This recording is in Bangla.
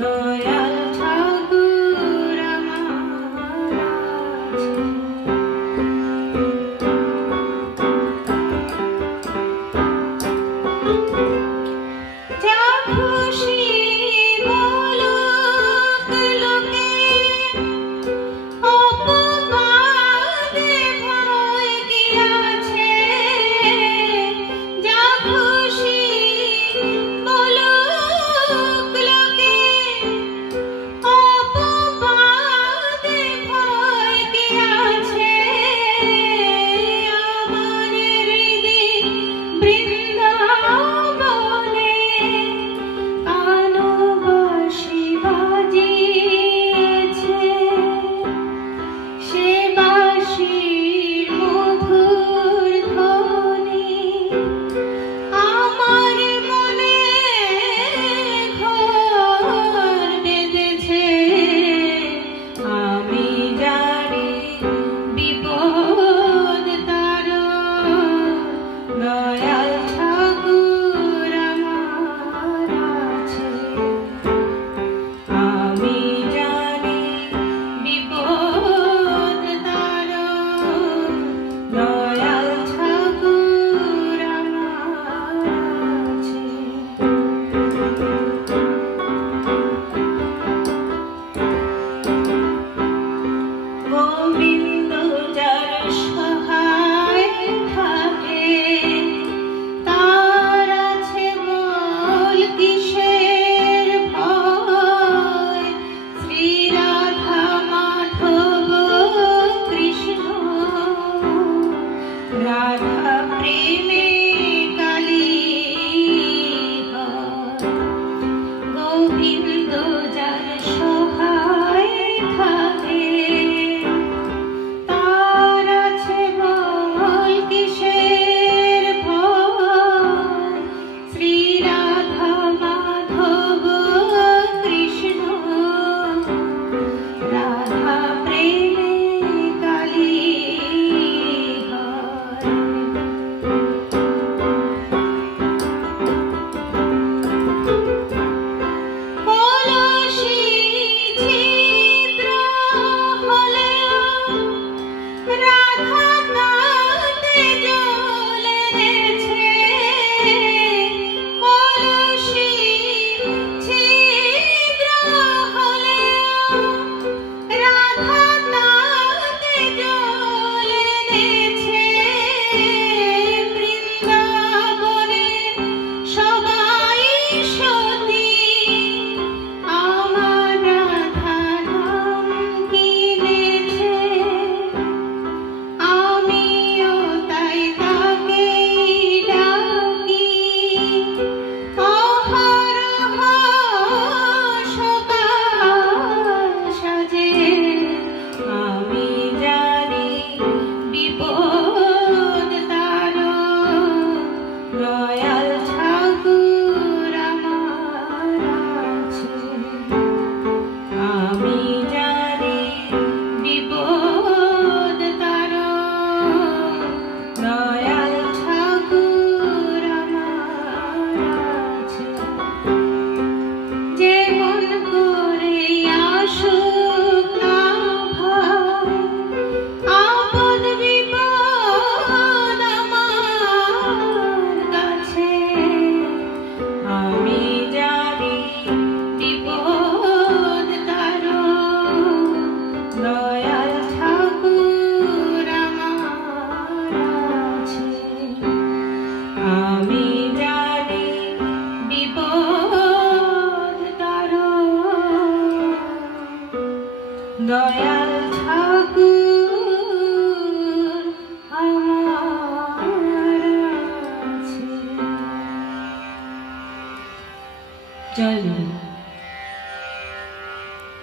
দয়াল ঠাকুর আমার আছে। যা খুশি বলুক লোকে, অপবাদে ভয় কি আছে। যা খুশি বলুক লোকে, অপবাদে ভয় কি আছে। আমার হৃদি বৃন্দাবনে কানবাসী বাজিয়েছে, সে বাঁশির মধুর ধ্বনি আমার মনে ঘর বেঁধেছে। আমি জানি বিপদ তার, দয়াল ঠাকুর আমার আছে। আমি জানি বিপদ তার, দয়াল ঠাকুর আমার আছে। গোবিন্দ যার সহায় থাকে, তার আছে বল কিসের ভয়। শ্রী রাধা মাধব কৃষ্ণ রাধা প্রেমে কালী হয়। গোবিন্দ যার সহায় থাকে, তার আছে বল কিসের ভয়। শ্রী রাধা মাধব কৃষ্ণ রাধা প্রেমে কালী হয়। কলসি ছিদ্র হলেও রাধা তাতে জ্বলেছে। কলসি ছিদ্র হলেও রাধা তাতে জ্বলেছে। বৃন্দাবনের সবাই সতী আমার রাধা নাম কিনেছে। আমিও তাই তাকে ডাকি, অহরহ সকাল সাজে। আমি জানি বিপদ তার, দয়াল ঠাকুর আমার আছে। আমি জানি বিপদ তার, দয়াল ঠাকুর আমার আছে। যেমন